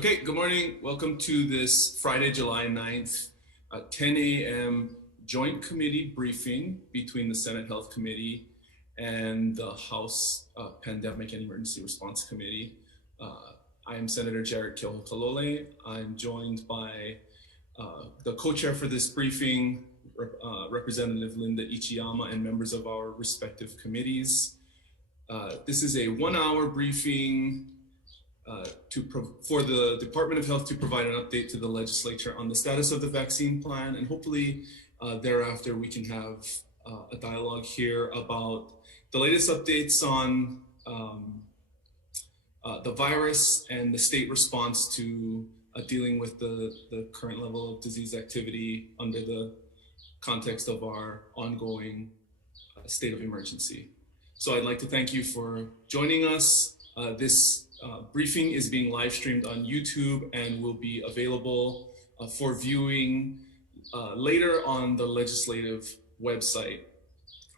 Okay, good morning. Welcome to this Friday, July 9th, 10 a.m. joint committee briefing between the Senate Health Committee and the House Pandemic and Emergency Response Committee. I am Senator Jared Keohokalole. I'm joined by the co-chair for this briefing, Representative Linda Ichiyama, and members of our respective committees. This is a 1-hour briefing for the Department of Health to provide an update to the legislature on the status of the vaccine plan, and hopefully thereafter we can have a dialogue here about the latest updates on the virus and the state response to dealing with the current level of disease activity under the context of our ongoing state of emergency. So I'd like to thank you for joining us. This briefing is being live streamed on YouTube and will be available for viewing later on the legislative website.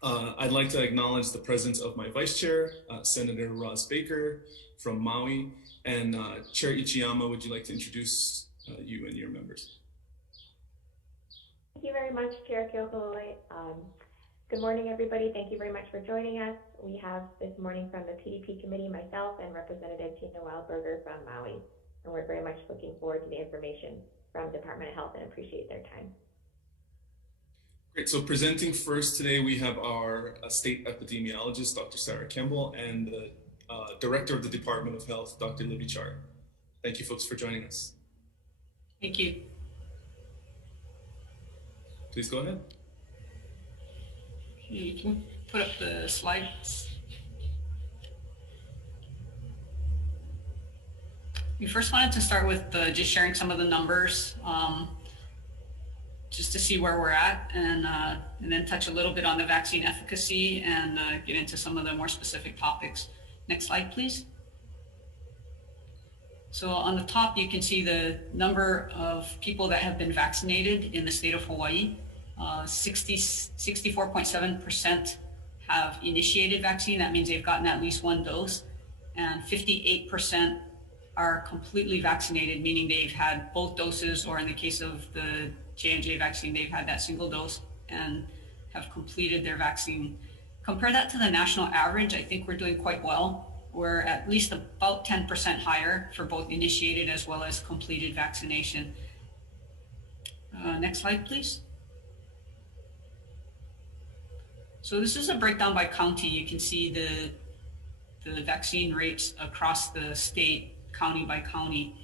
I'd like to acknowledge the presence of my vice chair, Senator Roz Baker from Maui, and Chair Ichiyama, would you like to introduce you and your members? Thank you very much, Chair Keohokalole. Good morning, everybody. Thank you very much for joining us. We have this morning from the PDP committee, myself and Representative Tina Wildberger from Maui. And we're very much looking forward to the information from Department of Health and appreciate their time. Great, so presenting first today, we have our state epidemiologist, Dr. Sarah Campbell, and the Director of the Department of Health, Dr. Libby Char. Thank you folks for joining us. Thank you. Please go ahead. You can put up the slides. We first wanted to start with just sharing some of the numbers, just to see where we're at, and then touch a little bit on the vaccine efficacy and get into some of the more specific topics. Next slide, please. So on the top, you can see the number of people that have been vaccinated in the state of Hawaii. 64.7% have initiated vaccine. That means they've gotten at least one dose, and 58% are completely vaccinated, meaning they've had both doses, or in the case of the J&J vaccine, they've had that single dose and have completed their vaccine. Compare that to the national average. I think we're doing quite well. We're at least about 10% higher for both initiated as well as completed vaccination. Next slide, please. So this is a breakdown by county. You can see the vaccine rates across the state, county by county.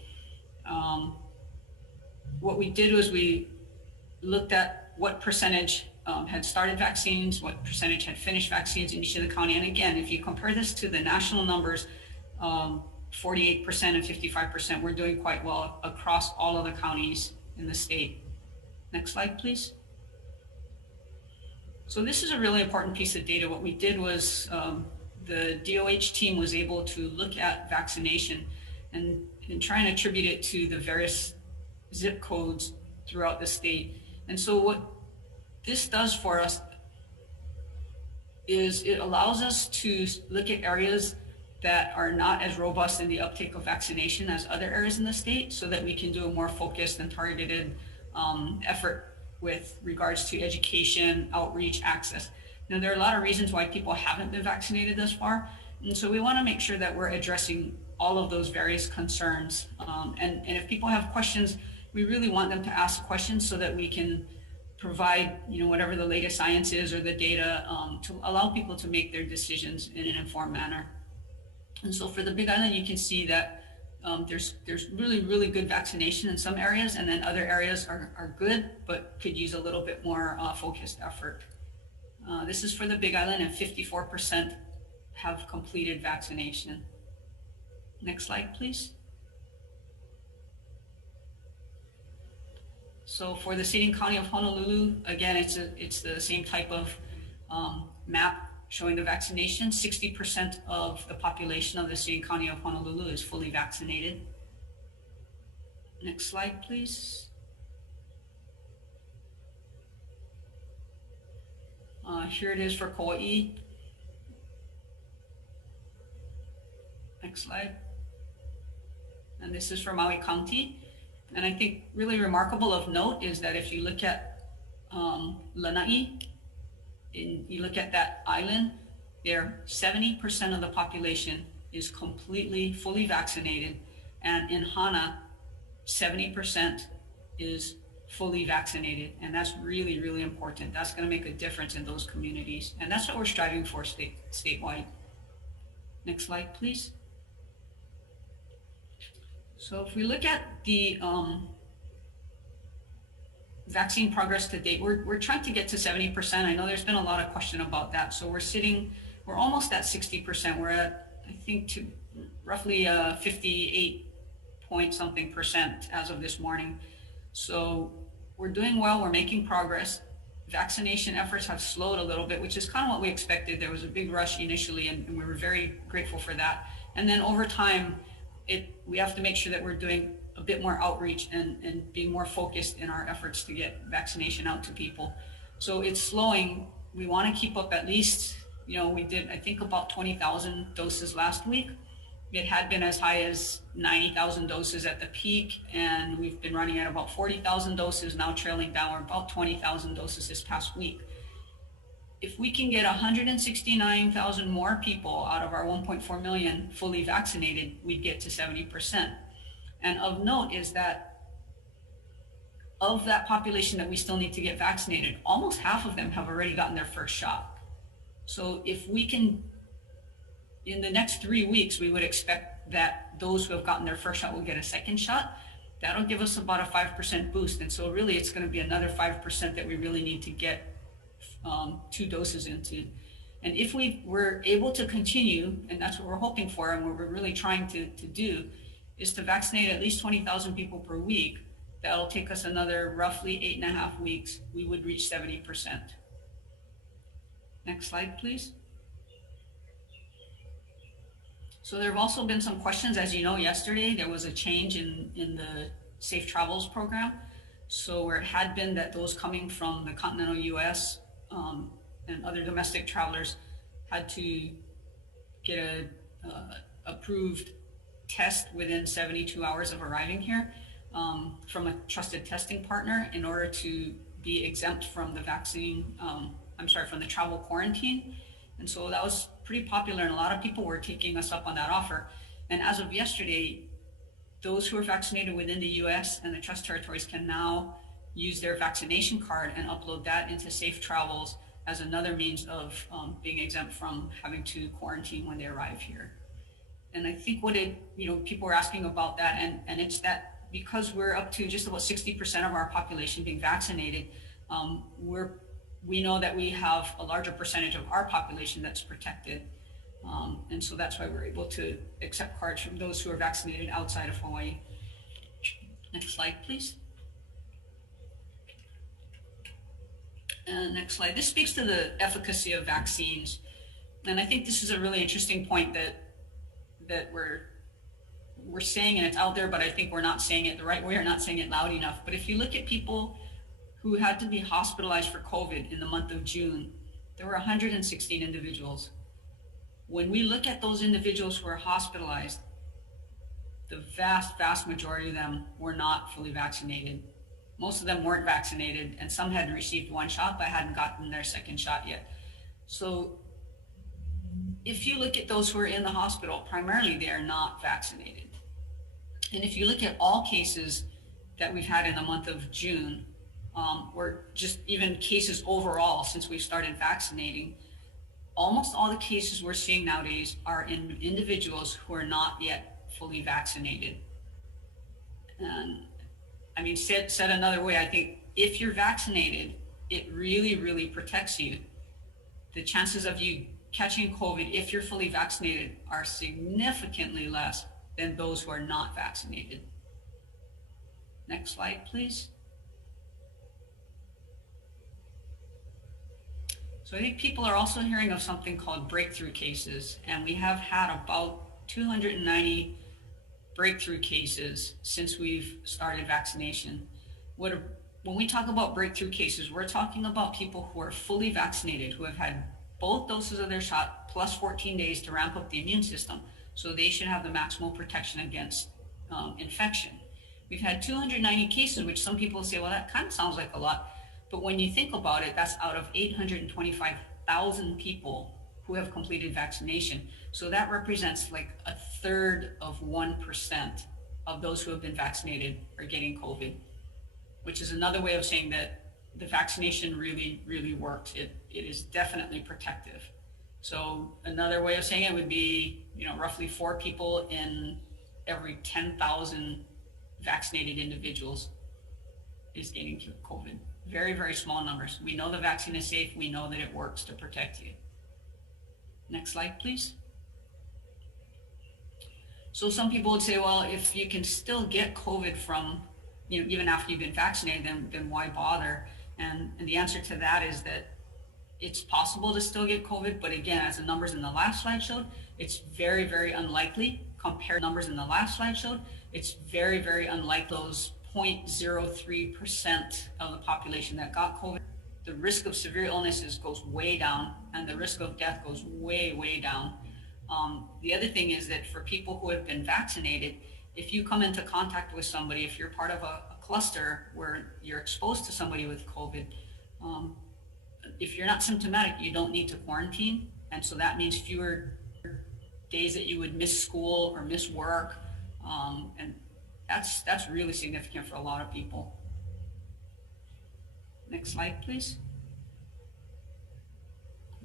What we did was we looked at what percentage had started vaccines, what percentage had finished vaccines in each of the county. And again, if you compare this to the national numbers, 48% and 55%, we're doing quite well across all of the counties in the state. Next slide, please. So this is a really important piece of data. What we did was the DOH team was able to look at vaccination and try and attribute it to the various zip codes throughout the state. And so what this does for us is it allows us to look at areas that are not as robust in the uptake of vaccination as other areas in the state, so that we can do a more focused and targeted effort with regards to education, outreach, access. Now, there are a lot of reasons why people haven't been vaccinated thus far. And so we want to make sure that we're addressing all of those various concerns. And if people have questions, we really want them to ask questions so that we can provide, whatever the latest science is or the data to allow people to make their decisions in an informed manner. And so for the Big Island, you can see that there's really, really good vaccination in some areas, and then other areas are good, but could use a little bit more focused effort. This is for the Big Island, and 54% have completed vaccination. Next slide, please. So for the city and county of Honolulu, again, it's the same type of map showing the vaccination. 60% of the population of the city and county of Honolulu is fully vaccinated. Next slide, please. Here it is for Kauai. Next slide. and this is for Maui County. And I think really remarkable of note is that if you look at Lanai, and you look at that island, there 70% of the population is completely fully vaccinated, and in Hana, 70% is fully vaccinated, and that's really, really important. That's going to make a difference in those communities, and that's what we're striving for statewide. Next slide, please. So if we look at the vaccine progress to date, we're trying to get to 70%. I know there's been a lot of question about that. So we're almost at 60%. We're at, I think, to roughly 58 point something percent as of this morning. So we're doing well, we're making progress. Vaccination efforts have slowed a little bit, which is kind of what we expected. There was a big rush initially, and we were very grateful for that. And then over time, we have to make sure that we're doing a bit more outreach and being more focused in our efforts to get vaccination out to people. So it's slowing. We want to keep up at least, we did, I think, about 20,000 doses last week. It had been as high as 90,000 doses at the peak, and we've been running at about 40,000 doses, now trailing down. We're about 20,000 doses this past week. If we can get 169,000 more people out of our 1.4 million fully vaccinated, we'd get to 70%. And of note is that of that population that we still need to get vaccinated, almost half of them have already gotten their first shot. So if we can, in the next 3 weeks, we would expect that those who have gotten their first shot will get a second shot. That'll give us about a 5% boost. And so really it's going to be another 5% that we really need to get 2 doses into. And if we were able to continue, and that's what we're hoping for, and what we're really trying to do, is to vaccinate at least 20,000 people per week, that'll take us another roughly 8.5 weeks. We would reach 70%. Next slide, please. So there have also been some questions. As you know, yesterday there was a change in the Safe Travels program. So where it had been that those coming from the continental US and other domestic travelers had to get a approved test within 72 hours of arriving here from a trusted testing partner in order to be exempt from the from the travel quarantine. And so that was pretty popular, and a lot of people were taking us up on that offer. And as of yesterday, those who are vaccinated within the US and the trust territories can now use their vaccination card and upload that into Safe Travels as another means of being exempt from having to quarantine when they arrive here. And I think people were asking about that, and it's that because we're up to just about 60% of our population being vaccinated, we know that we have a larger percentage of our population that's protected. And so that's why we're able to accept cards from those who are vaccinated outside of Hawaii. Next slide, please. And next slide. This speaks to the efficacy of vaccines. And I think this is a really interesting point that we're saying, and it's out there, but I think we're not saying it the right way or not saying it loud enough. But if you look at people who had to be hospitalized for COVID in the month of June, there were 116 individuals. When we look at those individuals who are hospitalized, the vast, vast majority of them were not fully vaccinated. Most of them weren't vaccinated, and some had received 1 shot but hadn't gotten their second shot yet. So if you look at those who are in the hospital, primarily they are not vaccinated. And if you look at all cases that we've had in the month of June, or just even cases overall since we started vaccinating, almost all the cases we're seeing nowadays are in individuals who are not yet fully vaccinated. And I mean, said another way, I think if you're vaccinated, it really, really protects you. The chances of you catching COVID, if you're fully vaccinated, are significantly less than those who are not vaccinated. Next slide, please. So I think people are also hearing of something called breakthrough cases, and we have had about 290 breakthrough cases since we've started vaccination. When we talk about breakthrough cases, we're talking about people who are fully vaccinated, who have had both doses of their shot plus 14 days to ramp up the immune system. So they should have the maximal protection against infection. We've had 290 cases, which some people say, well, that kind of sounds like a lot. But when you think about it, that's out of 825,000 people who have completed vaccination. So that represents like a third of 1% of those who have been vaccinated are getting COVID, which is another way of saying that the vaccination really, really works. It is definitely protective. So another way of saying it would be, roughly 4 people in every 10,000 vaccinated individuals is getting COVID. Very, very small numbers. We know the vaccine is safe. We know that it works to protect you. Next slide, please. So some people would say, well, if you can still get COVID from, even after you've been vaccinated, then why bother? And the answer to that is that it's possible to still get COVID, but again, as the numbers in the last slide showed, it's very, very unlikely. Compared to numbers in the last slide showed, it's very, very unlike those 0.03% of the population that got COVID. The risk of severe illnesses goes way down, and the risk of death goes way, way down. The other thing is that for people who have been vaccinated, if you come into contact with somebody, if you're part of a cluster where you're exposed to somebody with COVID, if you're not symptomatic, you don't need to quarantine. And so that means fewer days that you would miss school or miss work. And that's really significant for a lot of people. Next slide, please.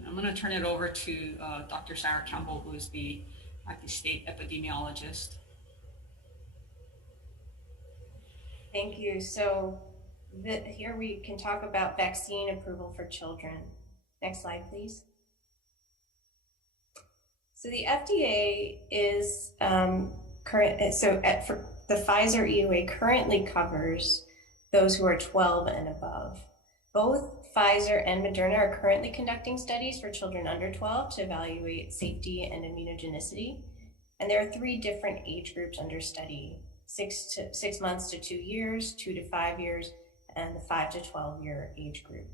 I'm going to turn it over to Dr. Sarah Campbell, who is the state epidemiologist. Thank you. So here we can talk about vaccine approval for children. Next slide, please. So the FDA is for the Pfizer EUA currently covers those who are 12 and above. Both Pfizer and Moderna are currently conducting studies for children under 12 to evaluate safety and immunogenicity. And there are 3 different age groups under study: 6 months to 2 years, 2 to 5 years, and the 5 to 12 year age group.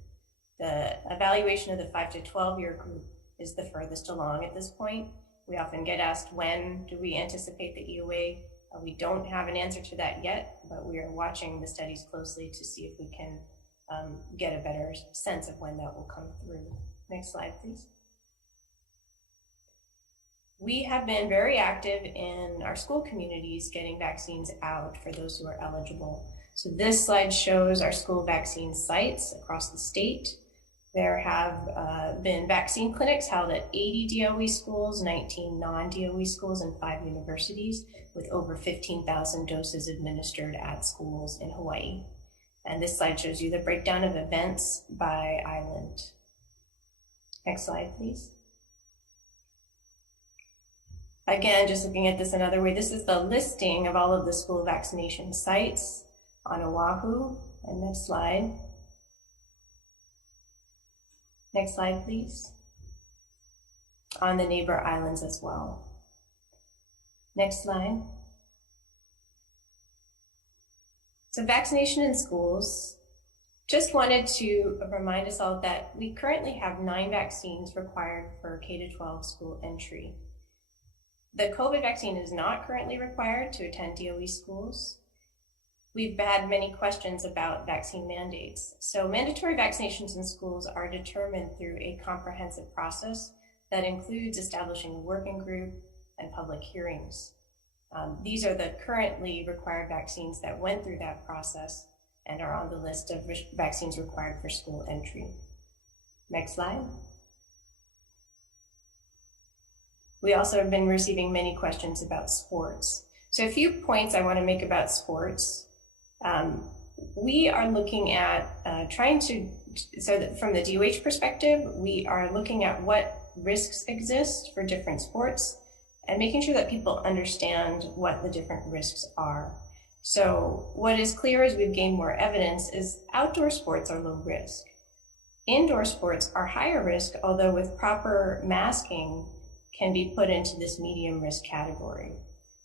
The evaluation of the 5 to 12 year group is the furthest along at this point. We often get asked, when do we anticipate the EUA? We don't have an answer to that yet, but we are watching the studies closely to see if we can get a better sense of when that will come through. Next slide, please. We have been very active in our school communities getting vaccines out for those who are eligible. So this slide shows our school vaccine sites across the state. There have been vaccine clinics held at 80 DOE schools, 19 non-DOE schools, and 5 universities, with over 15,000 doses administered at schools in Hawaii. And this slide shows you the breakdown of events by island. Next slide, please. Again, just looking at this another way, this is the listing of all of the school vaccination sites on Oahu. And next slide. Next slide, please. On the neighbor islands as well. Next slide. So vaccination in schools. Just wanted to remind us all that we currently have 9 vaccines required for K-12 school entry. The COVID vaccine is not currently required to attend DOE schools. We've had many questions about vaccine mandates. So mandatory vaccinations in schools are determined through a comprehensive process that includes establishing a working group and public hearings. These are the currently required vaccines that went through that process and are on the list of vaccines required for school entry. Next slide. We also have been receiving many questions about sports. So a few points I want to make about sports. We are looking at from the DOH perspective, we are looking at what risks exist for different sports and making sure that people understand what the different risks are. So what is clear as we've gained more evidence is outdoor sports are low risk. Indoor sports are higher risk, although with proper masking can be put into this medium risk category.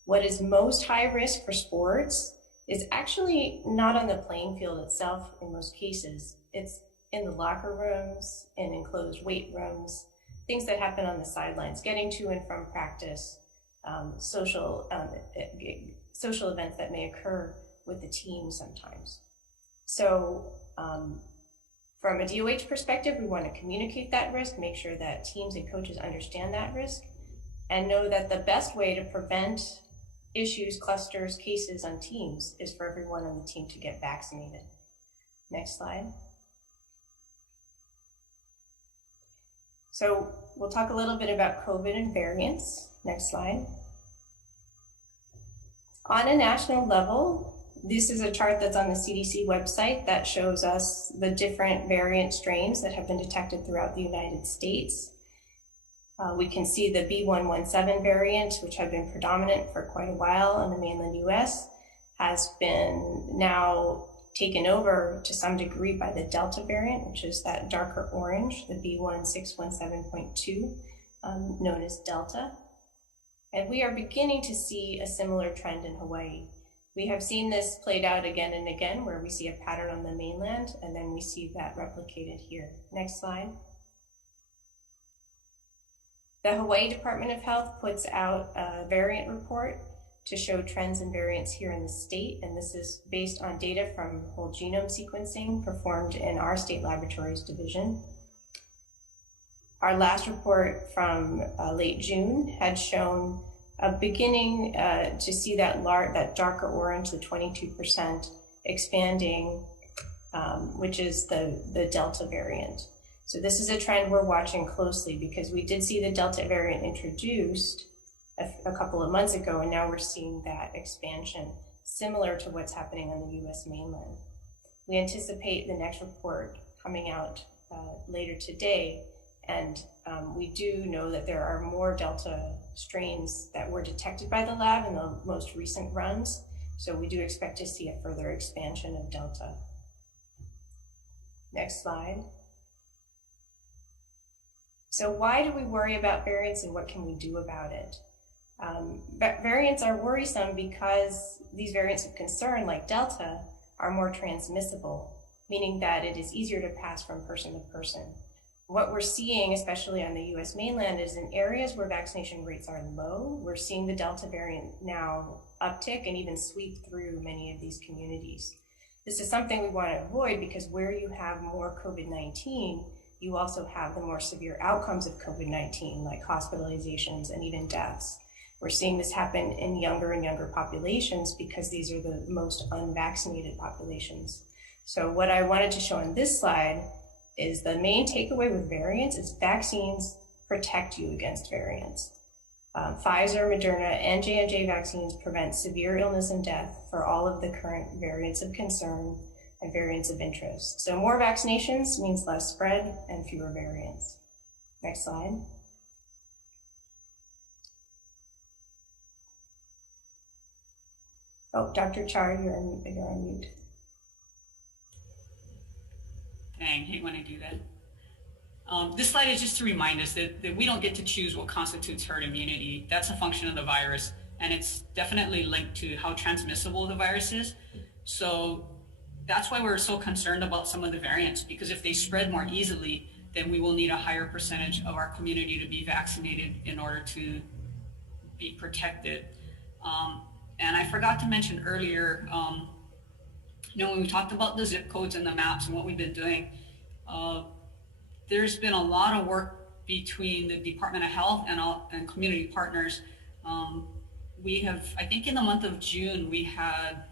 What is most high risk for sports is actually not on the playing field itself in most cases. It's in the locker rooms, in enclosed weight rooms, things that happen on the sidelines, getting to and from practice, social social events that may occur with the team sometimes. So from a DOH perspective, we want to communicate that risk, make sure that teams and coaches understand that risk, and know that the best way to prevent issues, clusters, cases on teams is for everyone on the team to get vaccinated. Next slide. So we'll talk a little bit about COVID and variants. Next slide. On a national level, this is a chart that's on the CDC website that shows us the different variant strains that have been detected throughout the United States. We can see the B.1.1.7 variant, which had been predominant for quite a while in the mainland US, has been now taken over to some degree by the Delta variant, which is that darker orange, the B.1.617.2, known as Delta. And we are beginning to see a similar trend in Hawaii. We have seen this played out again and again, where we see a pattern on the mainland, and then we see that replicated here. Next slide. The Hawaii Department of Health puts out a variant report to show trends and variants here in the state, and this is based on data from whole genome sequencing performed in our state laboratories division. Our last report from late June had shown a beginning to see that darker orange, the 22%, expanding, which is the Delta variant. So this is a trend we're watching closely because we did see the Delta variant introduced a couple of months ago, and now we're seeing that expansion similar to what's happening on the US mainland. We anticipate the next report coming out later today, and we do know that there are more Delta strains that were detected by the lab in the most recent runs, so we do expect to see a further expansion of Delta. Next slide. So why do we worry about variants and what can we do about it? Variants are worrisome because these variants of concern, like Delta, are more transmissible, meaning that it is easier to pass from person to person. What we're seeing, especially on the US mainland, is in areas where vaccination rates are low, we're seeing the Delta variant now uptick and even sweep through many of these communities. This is something we want to avoid because where you have more COVID-19, you also have the more severe outcomes of COVID-19, like hospitalizations and even deaths. We're seeing this happen in younger and younger populations because these are the most unvaccinated populations. So what I wanted to show on this slide is the main takeaway with variants is vaccines protect you against variants. Pfizer, Moderna, and J&J vaccines prevent severe illness and death for all of the current variants of concern and variants of interest. So more vaccinations means less spread and fewer variants. Next slide. Oh, Dr. Char, you're on mute. Dang, hate when I do that. This slide is just to remind us that we don't get to choose what constitutes herd immunity. That's a function of the virus, and it's definitely linked to how transmissible the virus is. So that's why we're so concerned about some of the variants, because if they spread more easily, then we will need a higher percentage of our community to be vaccinated in order to be protected. And I forgot to mention earlier, when we talked about the zip codes and the maps and what we've been doing, there's been a lot of work between the Department of Health and community partners. We have, I think in the month of June, we had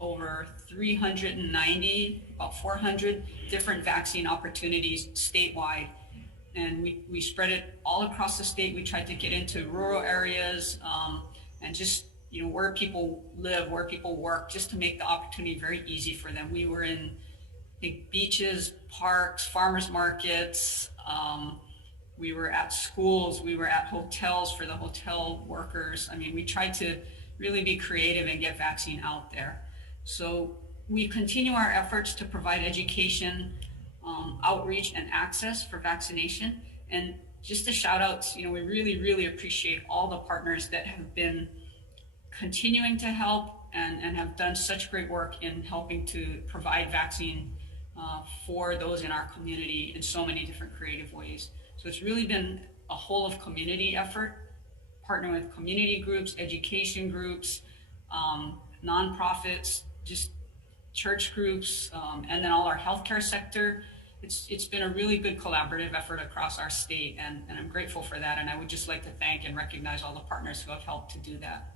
over 390, about 400 different vaccine opportunities statewide. And we spread it all across the state. We tried to get into rural areas and just, where people live, where people work, just to make the opportunity very easy for them. We were in big beaches, parks, farmers markets. We were at schools. We were at hotels for the hotel workers. I mean, we tried to really be creative and get vaccine out there. So we continue our efforts to provide education, outreach, and access for vaccination. And just a shout out, we really, really appreciate all the partners that have been continuing to help and have done such great work in helping to provide vaccine for those in our community in so many different creative ways. So it's really been a whole of community effort, partnering with community groups, education groups, nonprofits, just church groups, and then all our healthcare sector. It's been a really good collaborative effort across our state, and I'm grateful for that. And I would just like to thank and recognize all the partners who have helped to do that.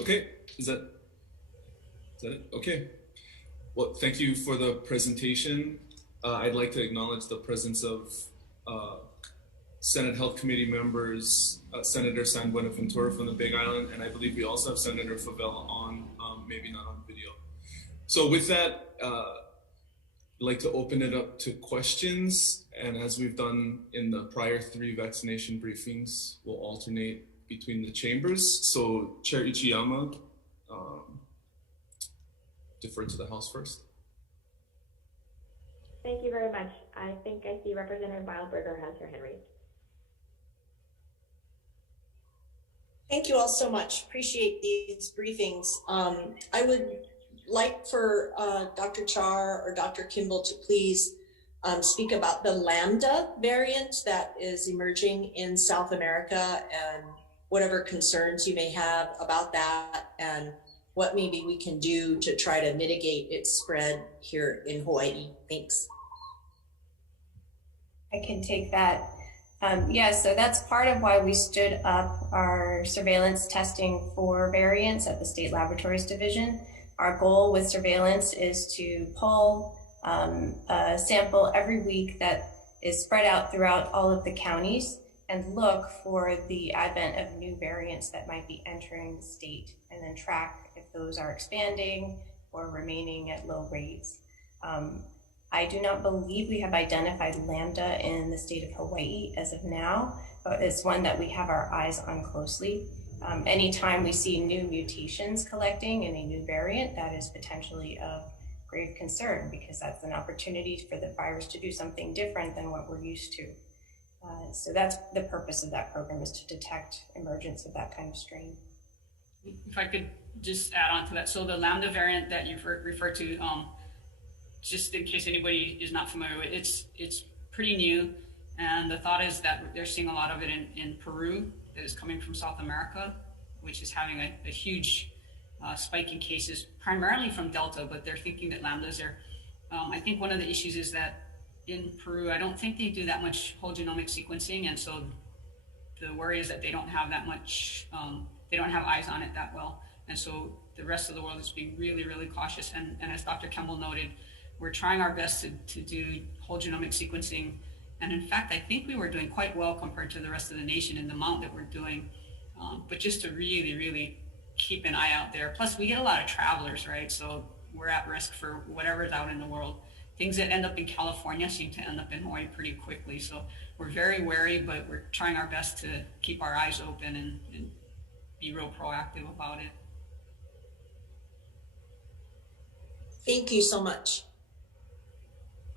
Okay, is that it? Okay. Well, thank you for the presentation. I'd like to acknowledge the presence of Senate Health Committee members, Senator San Buenaventura from the Big Island, and I believe we also have Senator Favela on, maybe not on video. So with that, I'd like to open it up to questions. And as we've done in the prior 3 vaccination briefings, we'll alternate between the chambers. So Chair Ichiyama, defer to the House first. Thank you very much. I think I see Representative Wildberger has her hand raised. Thank you all so much. Appreciate these briefings. I would like for Dr. Char or Dr. Kimball to please speak about the Lambda variant that is emerging in South America and whatever concerns you may have about that and what maybe we can do to try to mitigate its spread here in Hawaii. Thanks. I can take that. So that's part of why we stood up our surveillance testing for variants at the State Laboratories Division. Our goal with surveillance is to pull a sample every week that is spread out throughout all of the counties and look for the advent of new variants that might be entering the state, and then track if those are expanding or remaining at low rates. I do not believe we have identified Lambda in the state of Hawaii as of now, but it's one that we have our eyes on closely. Anytime we see new mutations collecting in a new variant, that is potentially of grave concern, because that's an opportunity for the virus to do something different than what we're used to. So that's the purpose of that program, is to detect emergence of that kind of strain. If I could just add on to that. So the Lambda variant that you referred to, just in case anybody is not familiar with it, it's pretty new. And the thought is that they're seeing a lot of it in Peru that is coming from South America, which is having a huge spike in cases, primarily from Delta, but they're thinking that Lambdas are. I think one of the issues is that in Peru, I don't think they do that much whole genomic sequencing. And so the worry is that they don't have that much, they don't have eyes on it that well. And so the rest of the world is being really, really cautious. And as Dr. Kemble noted, we're trying our best to do whole genomic sequencing. And in fact, I think we were doing quite well compared to the rest of the nation in the amount that we're doing. But just to really, really keep an eye out there. Plus, we get a lot of travelers, right? So we're at risk for whatever's out in the world. Things that end up in California seem to end up in Hawaii pretty quickly. So we're very wary, but we're trying our best to keep our eyes open and be real proactive about it. Thank you so much.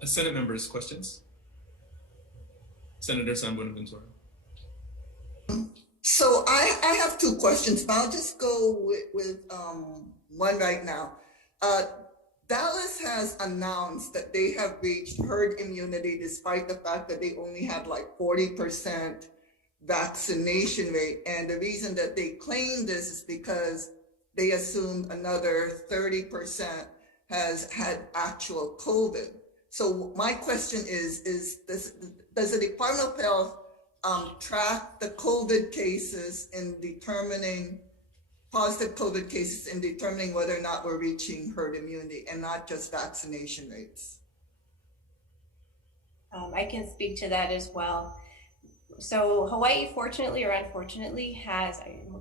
Senate members, questions? Senator San Buenaventura. So I have 2 questions, but I'll just go with one right now. Dallas has announced that they have reached herd immunity despite the fact that they only had like 40% vaccination rate. And the reason that they claim this is because they assumed another 30% has had actual COVID. So my question is does the Department of Health track the COVID cases in determining positive COVID cases in determining whether or not we're reaching herd immunity and not just vaccination rates? I can speak to that as well. So Hawaii, fortunately or unfortunately,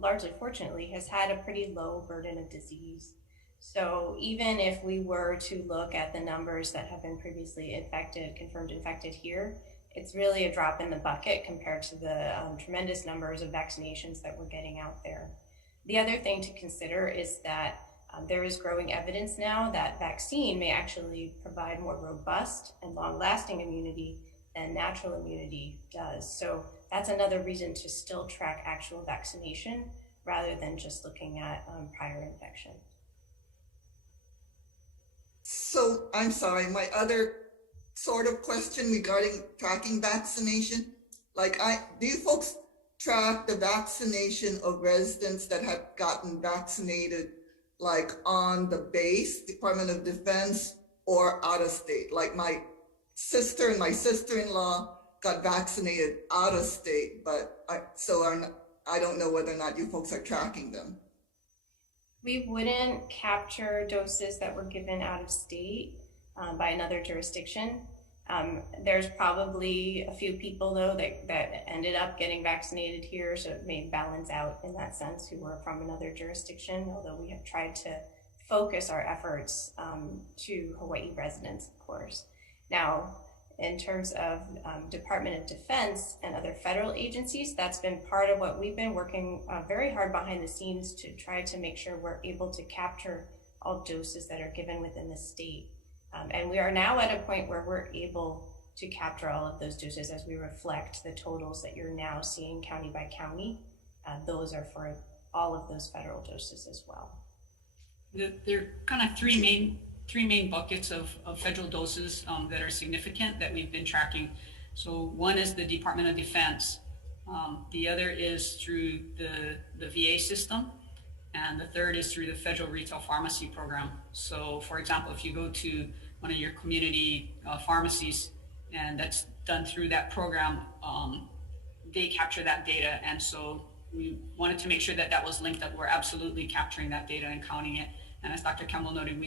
largely fortunately, has had a pretty low burden of disease. So even if we were to look at the numbers that have been previously infected, confirmed infected here, it's really a drop in the bucket compared to the tremendous numbers of vaccinations that we're getting out there. The other thing to consider is that there is growing evidence now that vaccine may actually provide more robust and long-lasting immunity than natural immunity does. So that's another reason to still track actual vaccination rather than just looking at prior infection. So I'm sorry, my other sort of question regarding tracking vaccination. Like, do you folks track the vaccination of residents that have gotten vaccinated, like on the base, Department of Defense, or out of state? Like my sister and my sister-in-law got vaccinated out of state, but I don't know whether or not you folks are tracking them. We wouldn't capture doses that were given out of state by another jurisdiction. There's probably a few people though that ended up getting vaccinated here, so it may balance out in that sense, who were from another jurisdiction, although we have tried to focus our efforts to Hawaii residents, of course. Now, in terms of Department of Defense and other federal agencies, that's been part of what we've been working very hard behind the scenes to try to make sure we're able to capture all doses that are given within the state. And we are now at a point where we're able to capture all of those doses as we reflect the totals that you're now seeing county by county. Those are for all of those federal doses as well. There are kind of three main buckets of federal doses that are significant that we've been tracking. So one is the Department of Defense. The other is through the VA system. And the third is through the Federal Retail Pharmacy Program. So for example, if you go to one of your community pharmacies, and that's done through that program, they capture that data. And so we wanted to make sure that that was linked up. We're absolutely capturing that data and counting it. And as Dr. Campbell noted,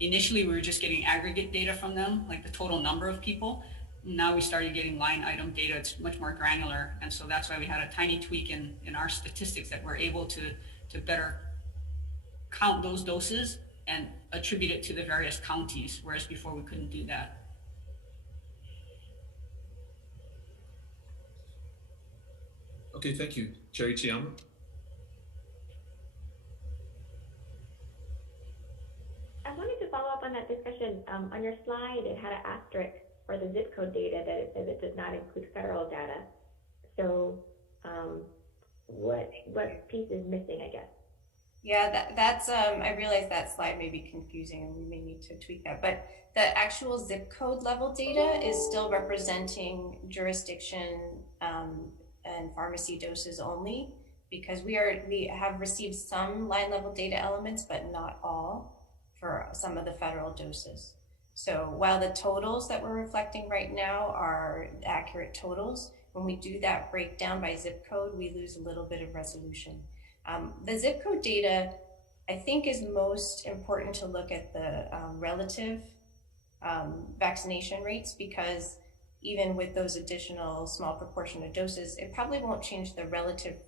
initially we were just getting aggregate data from them, like the total number of people. Now we started getting line item data. It's much more granular. And so that's why we had a tiny tweak in our statistics that we're able to better count those doses and attribute it to the various counties, whereas before we couldn't do that. Okay, thank you. Cherry Chiyama. I wanted to follow up on that discussion. On your slide, it had an asterisk for the zip code data that it says it does not include federal data. So what piece is missing, I guess? Yeah, that's I realize that slide may be confusing and we may need to tweak that, but the actual zip code level data is still representing jurisdiction and pharmacy doses only, because we have received some line level data elements, but not all for some of the federal doses. So while the totals that we're reflecting right now are accurate totals, when we do that breakdown by zip code, we lose a little bit of resolution. The zip code data, I think, is most important to look at the relative vaccination rates, because even with those additional small proportion of doses, it probably won't change the relative,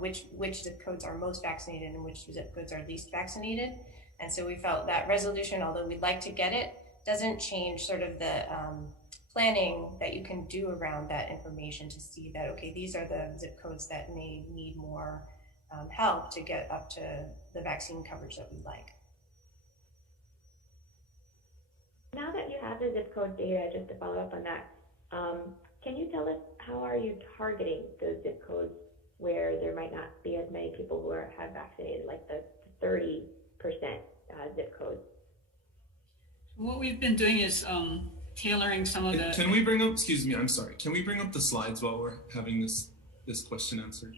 which zip codes are most vaccinated and which zip codes are least vaccinated. And so we felt that resolution, although we'd like to get it, doesn't change sort of the planning that you can do around that information to see that, okay, these are the zip codes that may need more help to get up to the vaccine coverage that we'd like. Now that you have the zip code data, just to follow up on that, can you tell us how are you targeting those zip codes where there might not be as many people who have vaccinated, like the 30% zip codes? What we've been doing is tailoring some of the... Can we bring up, excuse me, I'm sorry. Can we bring up the slides while we're having this question answered?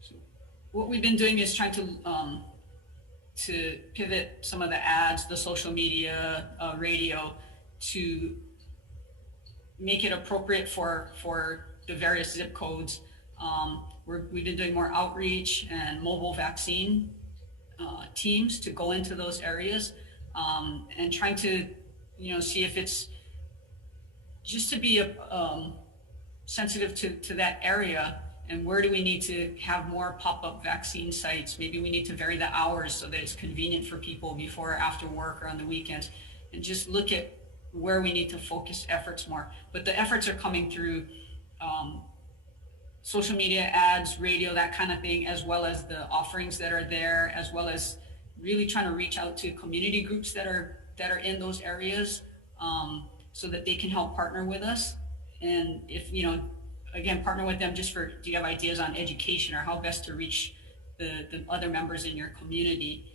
So what we've been doing is trying to pivot some of the ads, the social media, radio, to make it appropriate for the various zip codes. We've been doing more outreach and mobile vaccine teams to go into those areas and trying to, see if it's just to be sensitive to that area, and where do we need to have more pop-up vaccine sites. Maybe we need to vary the hours so that it's convenient for people before or after work or on the weekends, and just look at where we need to focus efforts more. But the efforts are coming through social media, ads, radio, that kind of thing, as well as the offerings that are there, as well as really trying to reach out to community groups that are in those areas, so that they can help partner with us. And if, again, partner with them just do you have ideas on education or how best to reach the other members in your community?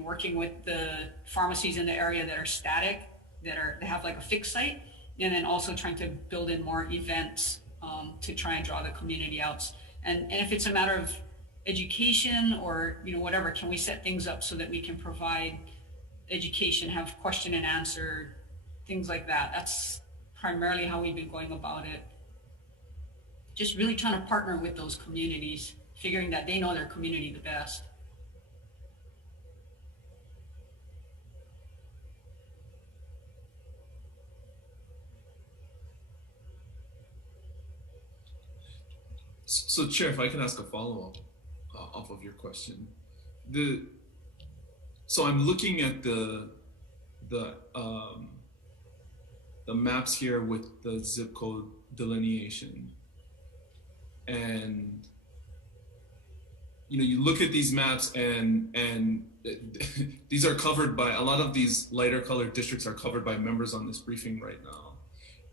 working with the pharmacies in the area that are static, that have like a fixed site, and then also trying to build in more events to try and draw the community out. And if it's a matter of education or whatever, can we set things up so that we can provide education, have question and answer, things like that. That's primarily how we've been going about it. Just really trying to partner with those communities, figuring that they know their community the best. So, Chair, if I can ask a follow-up off of your question, so I'm looking at the maps here with the zip code delineation, and you look at these maps, and these are covered by, a lot of these lighter colored districts are covered by members on this briefing right now.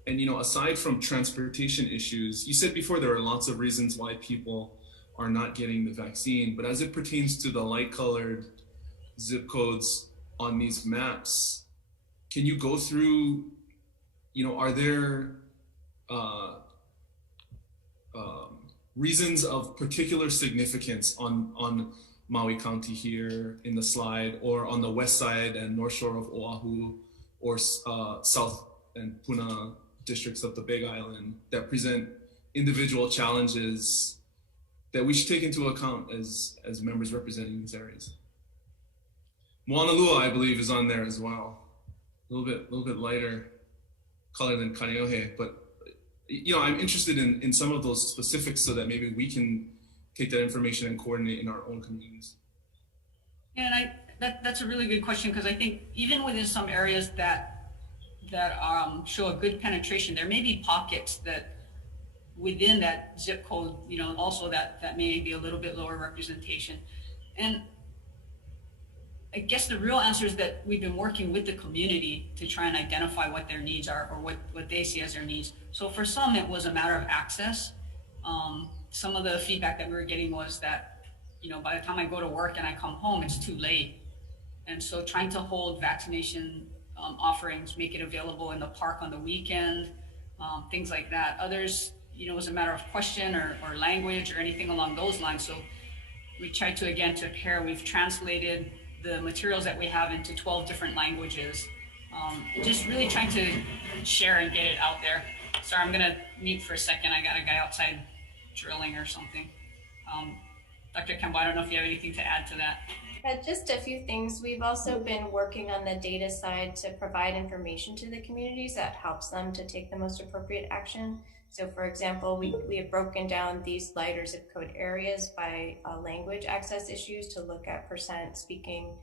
And aside from transportation issues, you said before there are lots of reasons why people are not getting the vaccine, but as it pertains to the light colored zip codes on these maps, can you go through, are there reasons of particular significance on Maui County here in the slide, or on the west side and north shore of Oahu, or south and Puna districts of the Big Island, that present individual challenges that we should take into account as members representing these areas? Moanalua, I believe, is on there as well. A little bit lighter color than Kaneohe, but I'm interested in some of those specifics so that maybe we can take that information and coordinate in our own communities. Yeah, and that's a really good question, because I think even within some areas that show a good penetration, there may be pockets that within that zip code, also that may be a little bit lower representation. And I guess the real answer is that we've been working with the community to try and identify what their needs are, or what they see as their needs. So for some, it was a matter of access. Some of the feedback that we were getting was that, by the time I go to work and I come home, it's too late. And so trying to hold vaccination offerings, make it available in the park on the weekend, things like that. Others, it was a matter of question or language or anything along those lines. So we tried to, again, to pair, we've translated the materials that we have into 12 different languages. Just really trying to share and get it out there. Sorry, I'm gonna mute for a second. I got a guy outside drilling or something. Dr. Kemba, I don't know if you have anything to add to that. Just a few things. We've also been working on the data side to provide information to the communities that helps them to take the most appropriate action. So for example, we have broken down these lighter zip code areas by language access issues to look at percent speaking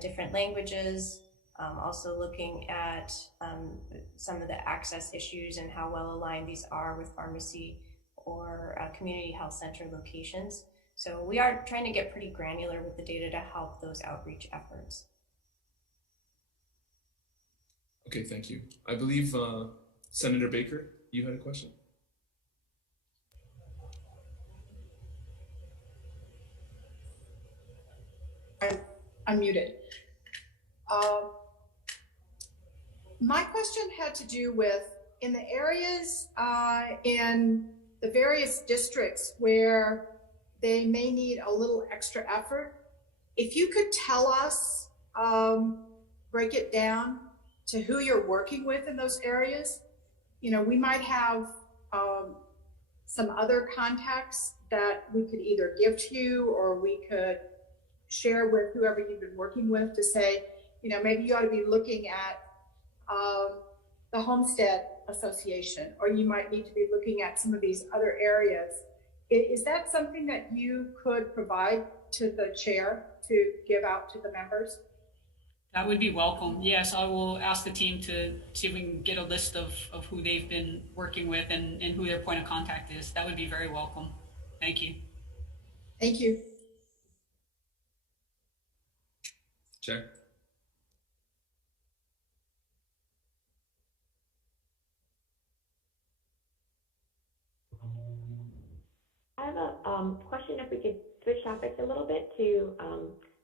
different languages, also looking at some of the access issues and how well aligned these are with pharmacy or community health center locations. So we are trying to get pretty granular with the data to help those outreach efforts. Okay, thank you. I believe Senator Baker, you had a question? I'm muted. My question had to do with, in the areas in the various districts where they may need a little extra effort, if you could tell us, break it down to who you're working with in those areas. We might have some other contacts that we could either give to you, or we could share with whoever you've been working with to say, maybe you ought to be looking at the Homestead Association, or you might need to be looking at some of these other areas. Is that something that you could provide to the chair to give out to the members? That would be welcome. Yes, I will ask the team to see if we can get a list of who they've been working with and who their point of contact is. That would be very welcome. Thank you. Thank you. Chair? I have a question, if we could switch topics a little bit to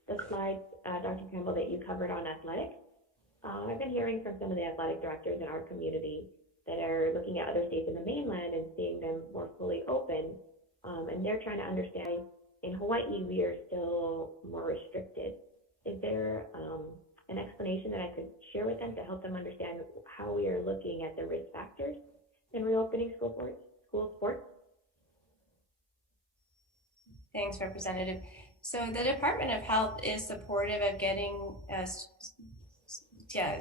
the slides, Dr. Campbell, that you covered on athletics. I've been hearing from some of the athletic directors in our community that are looking at other states in the mainland and seeing them more fully open. And they're trying to understand, in Hawaii, we are still more restricted. Is there an explanation that I could share with them to help them understand how we are looking at the risk factors in reopening school sports? Thanks, Representative. So the Department of Health is supportive of getting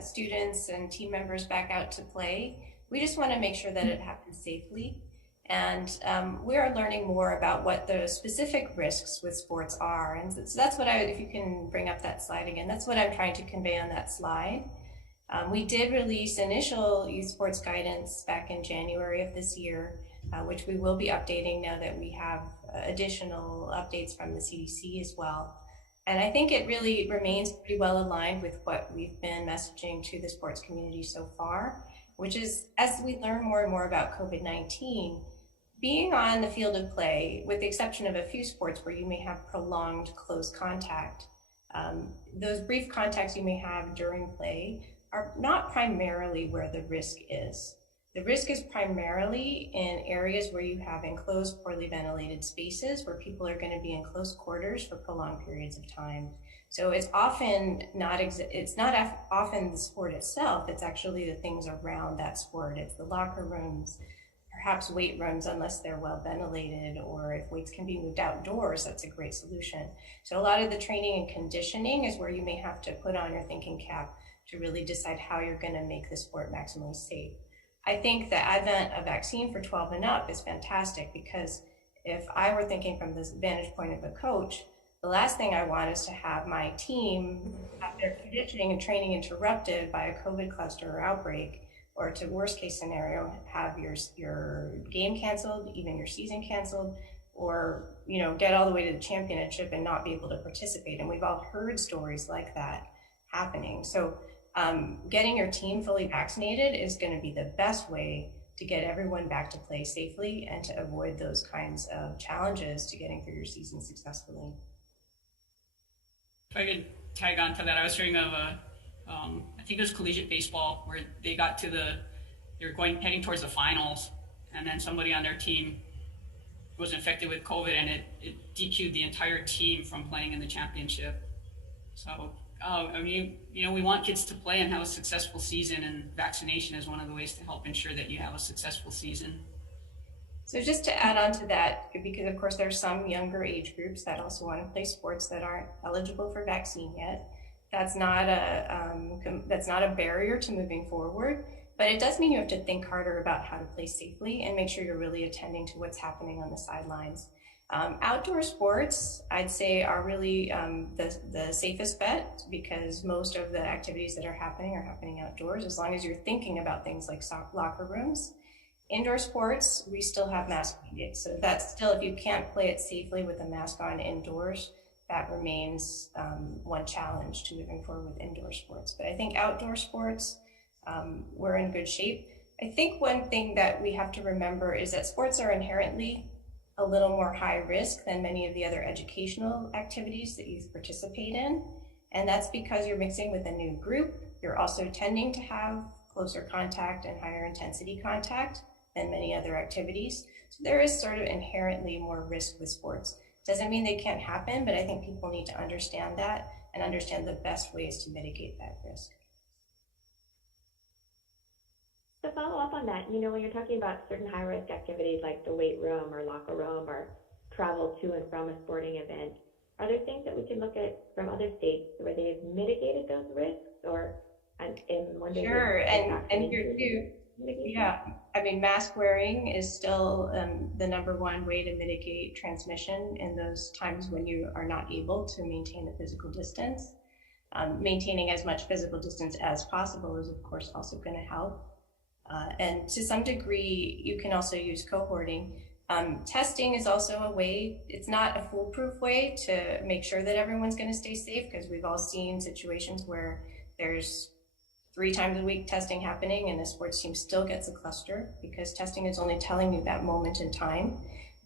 students and team members back out to play. We just want to make sure that it happens safely. And we are learning more about what the specific risks with sports are. And so that's what if you can bring up that slide again, that's what I'm trying to convey on that slide. We did release initial youth sports guidance back in January of this year, which we will be updating now that we have additional updates from the CDC as well. And I think it really remains pretty well aligned with what we've been messaging to the sports community so far, which is, as we learn more and more about COVID-19, being on the field of play, with the exception of a few sports where you may have prolonged close contact, those brief contacts you may have during play are not primarily where the risk is. The risk is primarily in areas where you have enclosed, poorly ventilated spaces where people are going to be in close quarters for prolonged periods of time. So it's often not often the sport itself, it's actually the things around that sport. It's the locker rooms, perhaps weight rooms, unless they're well ventilated, or if weights can be moved outdoors, that's a great solution. So a lot of the training and conditioning is where you may have to put on your thinking cap to really decide how you're going to make the sport maximally safe. I think the advent of vaccine for 12 and up is fantastic, because if I were thinking from this vantage point of a coach, the last thing I want is to have my team have their conditioning and training interrupted by a COVID cluster or outbreak, or to worst case scenario, have your game canceled, even your season canceled, or get all the way to the championship and not be able to participate. And we've all heard stories like that happening. So getting your team fully vaccinated is going to be the best way to get everyone back to play safely and to avoid those kinds of challenges to getting through your season successfully. If I could tag on to that, I was hearing of I think it was collegiate baseball, where they got to they're heading towards the finals, and then somebody on their team was infected with COVID, and it DQ'd the entire team from playing in the championship. So, I mean, we want kids to play and have a successful season, and vaccination is one of the ways to help ensure that you have a successful season. So just to add on to that, because of course there are some younger age groups that also want to play sports that aren't eligible for vaccine yet. That's not a barrier to moving forward, but it does mean you have to think harder about how to play safely and make sure you're really attending to what's happening on the sidelines. Outdoor sports, I'd say, are really the safest bet, because most of the activities that are happening outdoors, as long as you're thinking about things like locker rooms. Indoor sports, we still have mask mandates. So that's still, if you can't play it safely with a mask on indoors, that remains one challenge to moving forward with indoor sports. But I think outdoor sports, we're in good shape. I think one thing that we have to remember is that sports are inherently a little more high risk than many of the other educational activities that youth participate in. And that's because you're mixing with a new group. You're also tending to have closer contact and higher intensity contact than many other activities. So there is sort of inherently more risk with sports. Doesn't mean they can't happen, but I think people need to understand that and understand the best ways to mitigate that risk. To follow up on that, when you're talking about certain high-risk activities like the weight room or locker room or travel to and from a sporting event, are there things that we can look at from other states where they've mitigated those risks, or in one day? Sure, and here too, yeah, I mean, mask wearing is still the #1 way to mitigate transmission in those times when you are not able to maintain the physical distance. Maintaining as much physical distance as possible is, of course, also going to help. And to some degree, you can also use cohorting. Testing is also a way. It's not a foolproof way to make sure that everyone's going to stay safe, because we've all seen situations where there's 3 times a week testing happening and the sports team still gets a cluster because testing is only telling you that moment in time.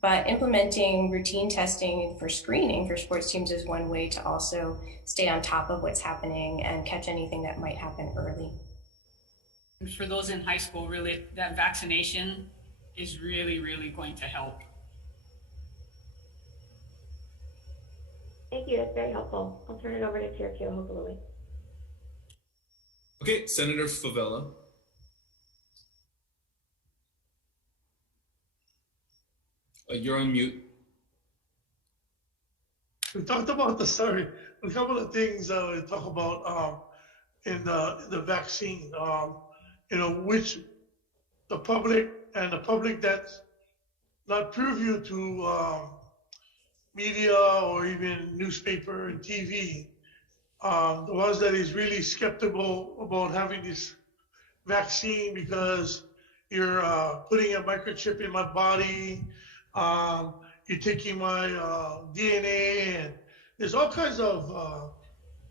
But implementing routine testing for screening for sports teams is one way to also stay on top of what's happening and catch anything that might happen early. And for those in high school, really, that vaccination is really, really going to help. Thank you, that's very helpful. I'll turn it over to Chair Keohopolui. Okay, Senator Favela. You're on mute. We talked about a couple of things we talk about in the vaccine. Which the public that's not privy to media or even newspaper and TV, the ones that is really skeptical about having this vaccine because you're putting a microchip in my body. You're taking my DNA, and there's all kinds of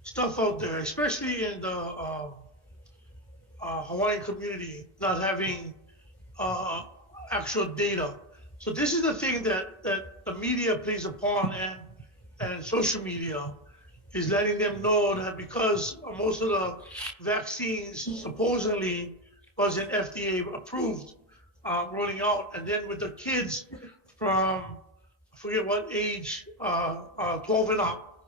stuff out there, especially in the Hawaiian community, not having actual data. So this is the thing that the media plays upon, and social media is letting them know that because most of the vaccines supposedly wasn't FDA approved, rolling out, and then with the kids from, I forget what age, 12 and up,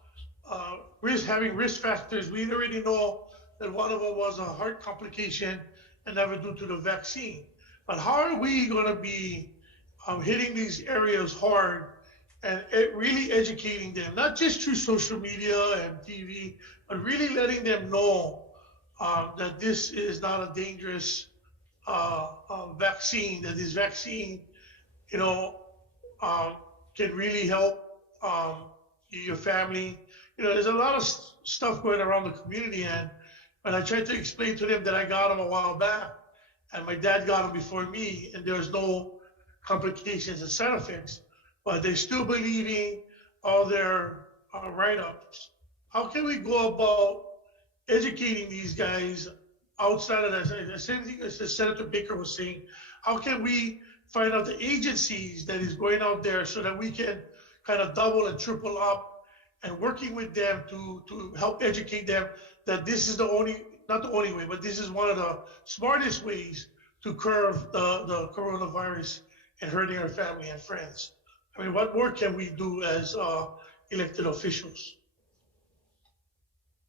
having risk factors. We already know that one of them was a heart complication and never due to the vaccine. But how are we going to be hitting these areas hard and really educating them, not just through social media and TV, but really letting them know that this is not a dangerous vaccine, that this vaccine, can really help your family. There's a lot of stuff going around the community, and when I tried to explain to them that I got them a while back, and my dad got them before me, and there's no complications and side effects, but they're still believing all their write-ups. How can we go about educating these guys outside of that? The same thing as Senator Baker was saying. How can we find out the agencies that is going out there so that we can kind of double and triple up and working with them to help educate them that this is not the only way, but this is one of the smartest ways to curb the coronavirus and hurting our family and friends. I mean, what more can we do as elected officials?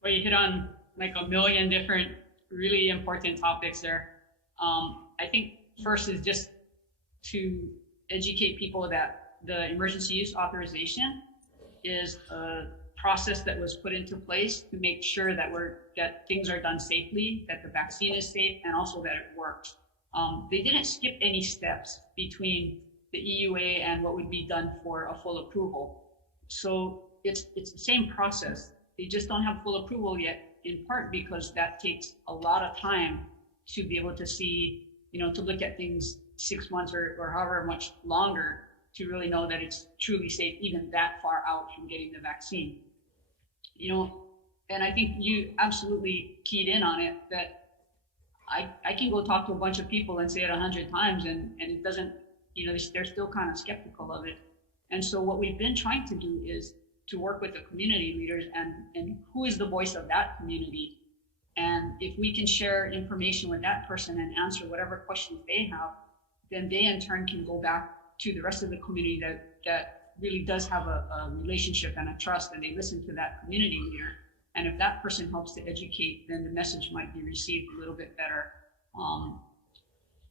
Well, you hit on like a million different really important topics there. I think first is just to educate people that the emergency use authorization is a process that was put into place to make sure that things are done safely, that the vaccine is safe, and also that it works. They didn't skip any steps between the EUA and what would be done for a full approval. So it's the same process. They just don't have full approval yet, in part because that takes a lot of time to be able to see, to look at things 6 months or however much longer to really know that it's truly safe, even that far out from getting the vaccine. And I think you absolutely keyed in on it, that I can go talk to a bunch of people and say it 100 times and it doesn't, they're still kind of skeptical of it. And so what we've been trying to do is to work with the community leaders and who is the voice of that community. And if we can share information with that person and answer whatever questions they have, then they in turn can go back to the rest of the community that really does have a relationship and a trust, and they listen to that community leader. And if that person helps to educate, then the message might be received a little bit better.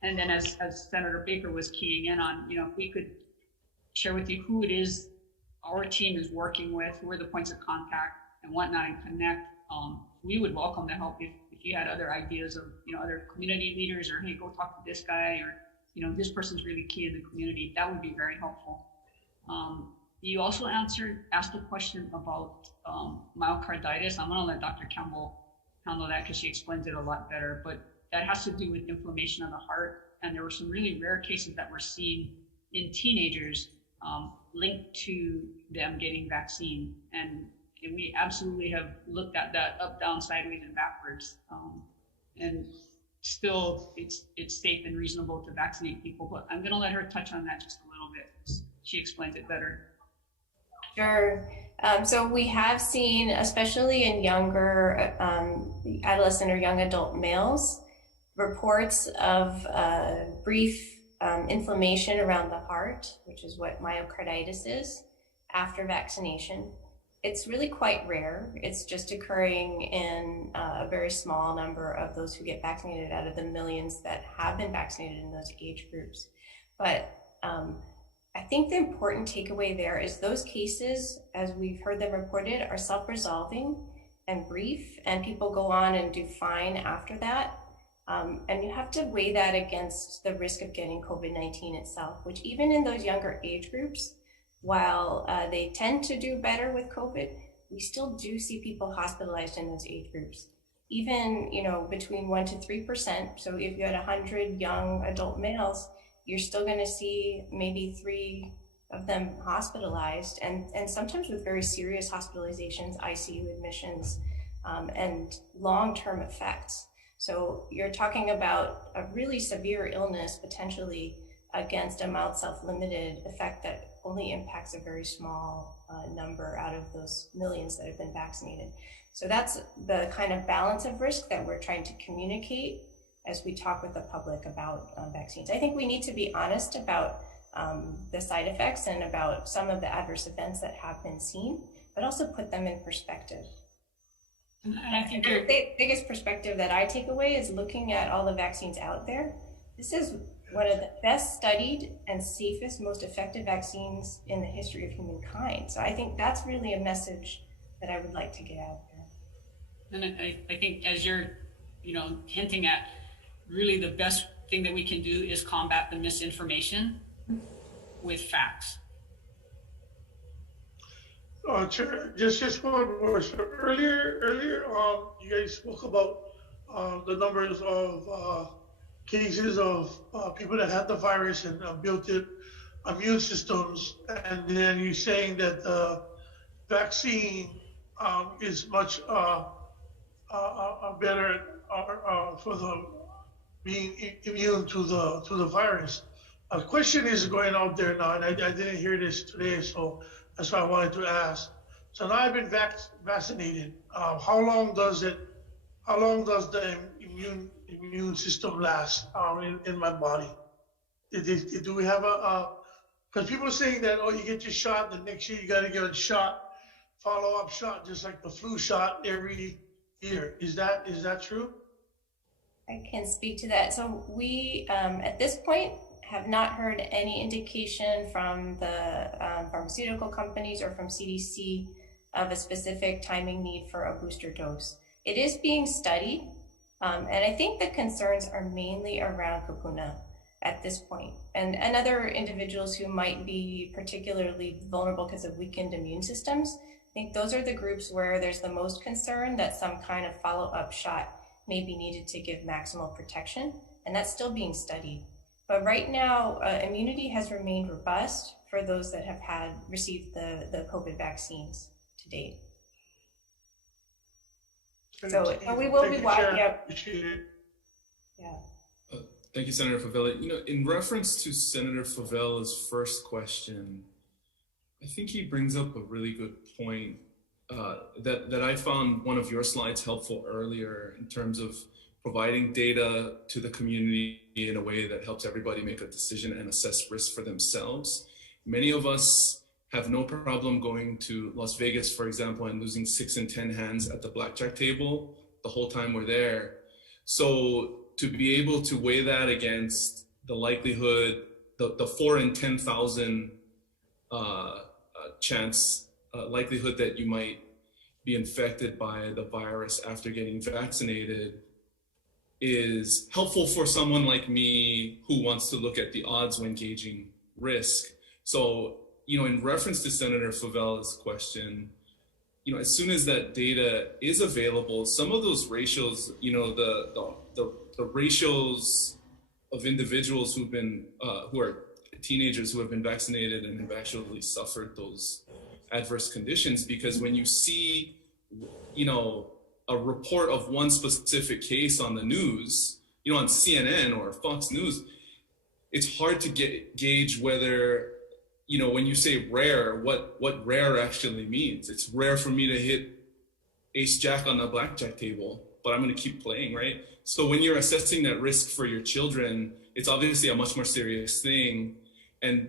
And then as Senator Baker was keying in on, if we could share with you who it is our team is working with, who are the points of contact and whatnot, and connect, we would welcome the help if you had other ideas of, other community leaders, or hey, go talk to this guy, or, this person's really key in the community. That would be very helpful. You also asked a question about myocarditis. I'm going to let Dr. Campbell handle that because she explains it a lot better, but that has to do with inflammation of the heart. And there were some really rare cases that were seen in teenagers linked to them getting vaccine. And we absolutely have looked at that up, down, sideways, and backwards. And still, it's safe and reasonable to vaccinate people, but I'm going to let her touch on that just a little bit. she explains it better. Sure. So we have seen, especially in younger adolescent or young adult males, reports of brief inflammation around the heart, which is what myocarditis is, after vaccination. It's really quite rare. It's just occurring in a very small number of those who get vaccinated out of the millions that have been vaccinated in those age groups. But I think the important takeaway there is those cases, as we've heard them reported, are self-resolving and brief, and people go on and do fine after that. And you have to weigh that against the risk of getting COVID-19 itself, which even in those younger age groups, while they tend to do better with COVID, we still do see people hospitalized in those age groups, even, you know, between 1% to 3%. So if you had 100 young adult males, you're still going to see maybe 3 of them hospitalized, and sometimes with very serious hospitalizations, ICU admissions, and long-term effects. So you're talking about a really severe illness potentially against a mild self-limited effect that only impacts a very small number out of those millions that have been vaccinated. So that's the kind of balance of risk that we're trying to communicate as we talk with the public about vaccines. I think we need to be honest about the side effects and about some of the adverse events that have been seen, but also put them in perspective. And I think the biggest perspective that I take away is looking at all the vaccines out there. This is one of the best studied and safest, most effective vaccines in the history of humankind. So I think that's really a message that I would like to get out there. And I think as you're, you know, hinting at, really the best thing that we can do is combat the misinformation with facts. Chair, just one more. So earlier, you guys spoke about the numbers of cases of people that had the virus and built-in immune systems, and then you're saying that the vaccine is much better for the being immune to the virus. A question is going out there now, and I didn't hear this today, so that's why I wanted to ask. So now I've been vaccinated. How long does the immune system last in my body? Do we have because people are saying that, oh, you get your shot, the next year you got to get a shot, follow-up shot, just like the flu shot every year. Is that true? I can speak to that. So we, at this point, have not heard any indication from the pharmaceutical companies or from CDC of a specific timing need for a booster dose. It is being studied, and I think the concerns are mainly around kupuna at this point, and other individuals who might be particularly vulnerable because of weakened immune systems. I think those are the groups where there's the most concern that some kind of follow-up shot may be needed to give maximal protection, and that's still being studied. But right now, immunity has remained robust for those that have received the COVID vaccines to date. So we will be watching. Yeah. Thank you, Senator Favela. You know, in reference to Senator Favela's first question, I think he brings up a really good point that I found one of your slides helpful earlier in terms of providing data to the community in a way that helps everybody make a decision and assess risk for themselves. Many of us have no problem going to Las Vegas, for example, and losing 6 and 10 hands at the blackjack table the whole time we're there. So to be able to weigh that against the likelihood, the 4 in 10,000 chance likelihood that you might be infected by the virus after getting vaccinated is helpful for someone like me who wants to look at the odds when gauging risk. So, you know, in reference to Senator Favela's question, you know, as soon as that data is available, some of those ratios, you know, the ratios of individuals who've been, who are teenagers who have been vaccinated and have actually suffered those adverse conditions, because when you see, you know, a report of one specific case on the news, you know, on CNN or Fox News, it's hard to gauge whether you know, when you say rare, what rare actually means. It's rare for me to hit ace jack on the blackjack table, but I'm going to keep playing, right? So when you're assessing that risk for your children, it's obviously a much more serious thing. And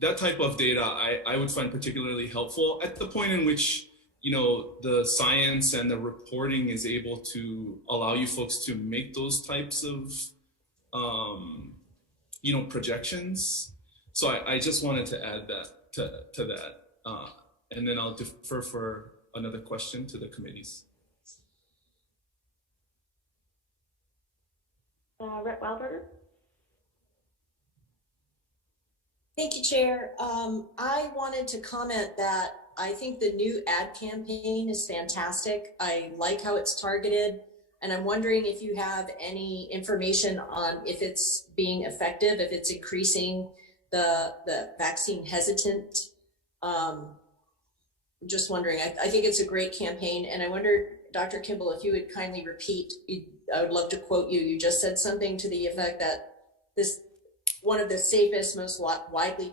that type of data I would find particularly helpful at the point in which, you know, the science and the reporting is able to allow you folks to make those types of, you know, projections. So I just wanted to add that to that. And then I'll defer for another question to the committees. Rep. Wildberger? Thank you, Chair. I wanted to comment that I think the new ad campaign is fantastic. I like how it's targeted, and I'm wondering if you have any information on if it's being effective, if it's increasing the vaccine hesitant. Just wondering. I think it's a great campaign, and I wonder, Dr. Kimball, if you would kindly repeat. I would love to quote you. You just said something to the effect that this one of the safest, most widely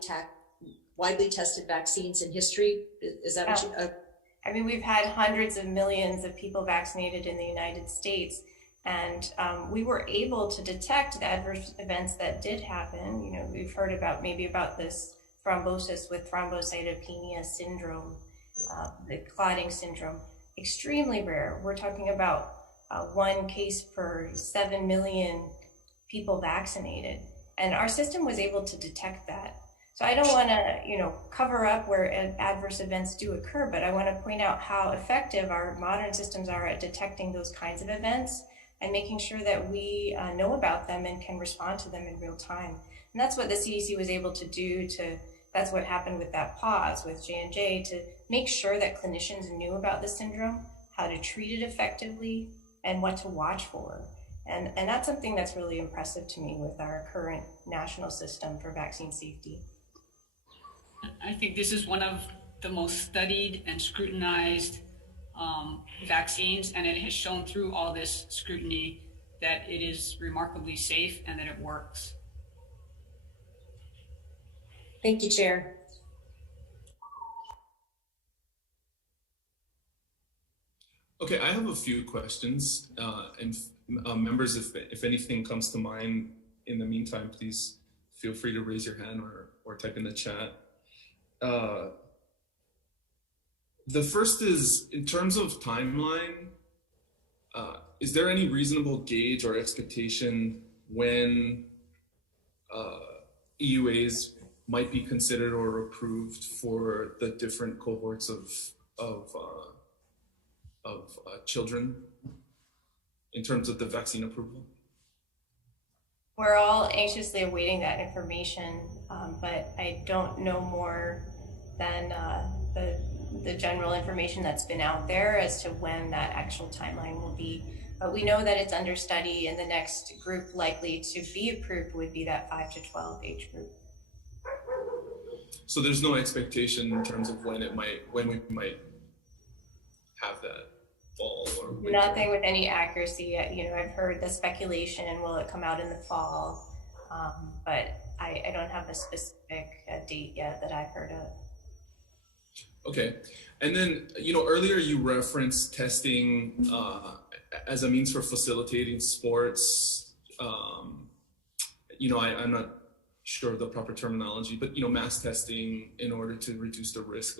tested vaccines in history. Is that what you? I mean, we've had hundreds of millions of people vaccinated in the United States, and we were able to detect the adverse events that did happen. You know, we've heard about this thrombosis with thrombocytopenia syndrome, the clotting syndrome, extremely rare. We're talking about one case per 7 million people vaccinated. And our system was able to detect that. So I don't want to, you know, cover up where adverse events do occur, but I want to point out how effective our modern systems are at detecting those kinds of events and making sure that we know about them and can respond to them in real time. And that's what the CDC was able to do that's what happened with that pause with J&J, to make sure that clinicians knew about the syndrome, how to treat it effectively, and what to watch for. And that's something that's really impressive to me with our current national system for vaccine safety. I think this is one of the most studied and scrutinized vaccines, and it has shown through all this scrutiny that it is remarkably safe and that it works. Thank you, Chair. Okay, I have a few questions, and members, if anything comes to mind in the meantime, please feel free to raise your hand or type in the chat. The first is, in terms of timeline, is there any reasonable gauge or expectation when EUAs might be considered or approved for the different cohorts of children in terms of the vaccine approval? We're all anxiously awaiting that information, but I don't know more than the general information that's been out there as to when that actual timeline will be. But we know that it's under study, and the next group likely to be approved would be that 5 to 12 age group. So there's no expectation in terms of when we might have that fall or winter? Nothing with any accuracy. You know, I've heard the speculation, will it come out in the fall? But I don't have a specific date yet that I've heard of. Okay, and then, you know, earlier you referenced testing as a means for facilitating sports. You know, I'm not sure of the proper terminology, but, you know, mass testing in order to reduce the risk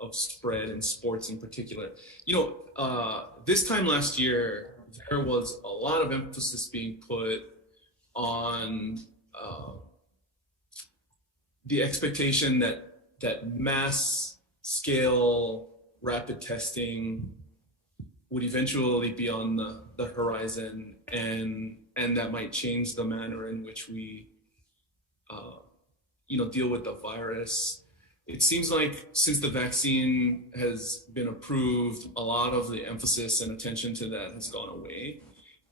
of spread in sports in particular. You know, this time last year, there was a lot of emphasis being put on the expectation that mass scale rapid testing would eventually be on the horizon, and that might change the manner in which we you know, deal with the virus. It seems like since the vaccine has been approved, a lot of the emphasis and attention to that has gone away.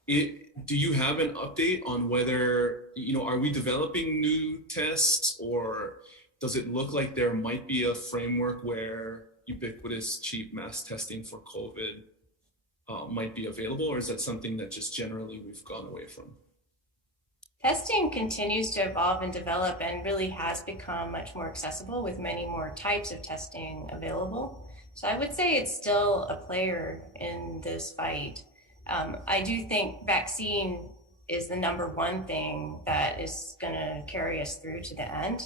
Do you have an update on whether, you know, are we developing new tests, or does it look like there might be a framework where ubiquitous, cheap mass testing for COVID might be available, or is that something that just generally we've gone away from? Testing continues to evolve and develop and really has become much more accessible with many more types of testing available. So I would say it's still a player in this fight. I do think vaccine is the #1 thing that is going to carry us through to the end.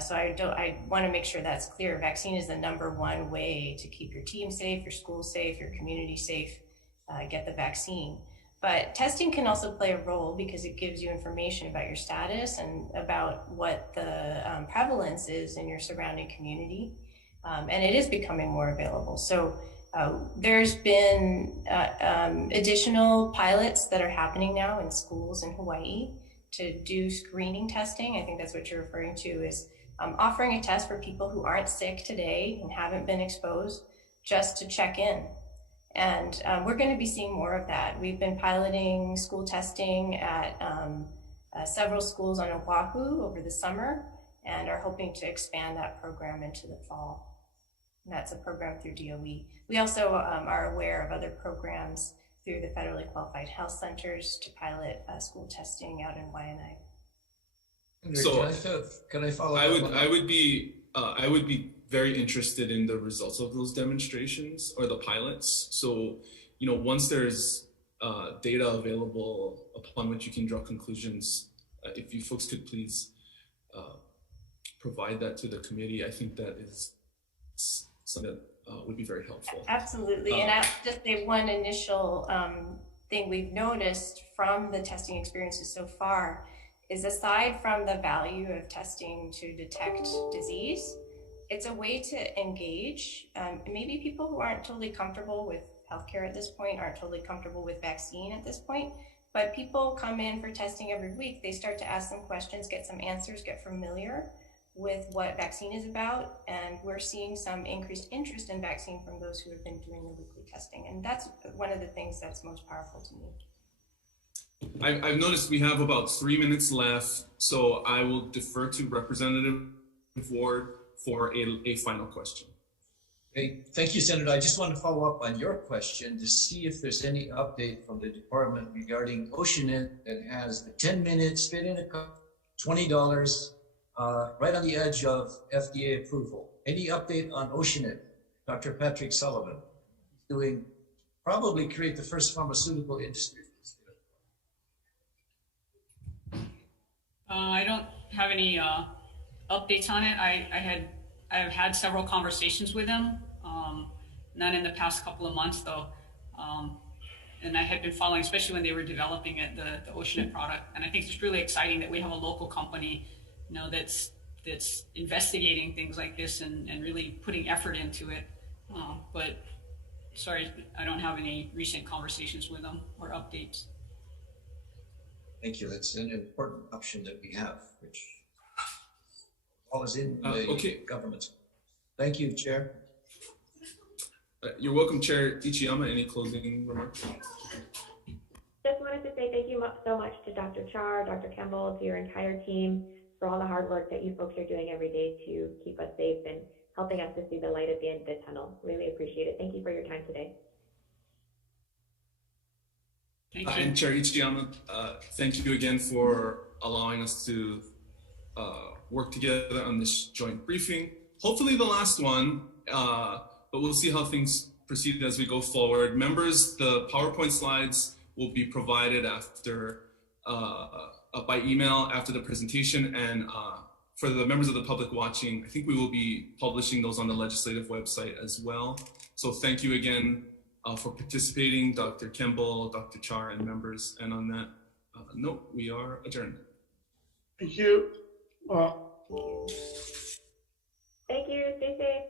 So I want to make sure that's clear. Vaccine is the #1 way to keep your team safe, your school safe, your community safe, get the vaccine. But testing can also play a role because it gives you information about your status and about what the prevalence is in your surrounding community. And it is becoming more available. So there's been additional pilots that are happening now in schools in Hawaii to do screening testing. I think that's what you're referring to, is offering a test for people who aren't sick today and haven't been exposed, just to check in. And we're going to be seeing more of that. We've been piloting school testing at several schools on Oahu over the summer and are hoping to expand that program into the fall. And that's a program through DOE. We also are aware of other programs through the federally qualified health centers to pilot school testing out in Waianae. So can I follow up? I would be very interested in the results of those demonstrations or the pilots. So, once there's data available upon which you can draw conclusions, if you folks could please provide that to the committee, I think that is something that would be very helpful. Absolutely, and I'll just say one initial thing we've noticed from the testing experiences so far is, aside from the value of testing to detect disease, it's a way to engage maybe people who aren't totally comfortable with healthcare at this point, aren't totally comfortable with vaccine at this point, but people come in for testing every week. They start to ask some questions, get some answers, get familiar with what vaccine is about, and we're seeing some increased interest in vaccine from those who have been doing the weekly testing, and that's one of the things that's most powerful to me. I've noticed we have about 3 minutes left, so I will defer to Representative Ward for a final question. Okay, thank you, Senator. I just want to follow up on your question to see if there's any update from the department regarding OceanID that has the 10-minute spit in a cup, $20, right on the edge of FDA approval. Any update on OceanID? Dr. Patrick Sullivan, doing probably create the first pharmaceutical industry. I don't have any updates on it. I've had several conversations with them, none in the past couple of months though. And I had been following, especially when they were developing it, the OceanID product. And I think it's really exciting that we have a local company, that's investigating things like this and really putting effort into it. But sorry, I don't have any recent conversations with them or updates. Thank you. That's an important option that we have, which all is in the government. Thank you, Chair. You're welcome, Chair Ichiyama. Any closing remarks? Just wanted to say thank you so much to Dr. Char, Dr. Campbell, to your entire team for all the hard work that you folks are doing every day to keep us safe and helping us to see the light at the end of the tunnel. Really appreciate it. Thank you for your time today. Thank you. And Chair Ichiyama, thank you again for allowing us to work together on this joint briefing. Hopefully the last one, but we'll see how things proceed as we go forward. Members, the PowerPoint slides will be provided after by email after the presentation, and for the members of the public watching, I think we will be publishing those on the legislative website as well. So thank you again for participating, Dr. Campbell, Dr. Char, and members. And on that note, we are adjourned. Thank you. Thank you. Stay safe.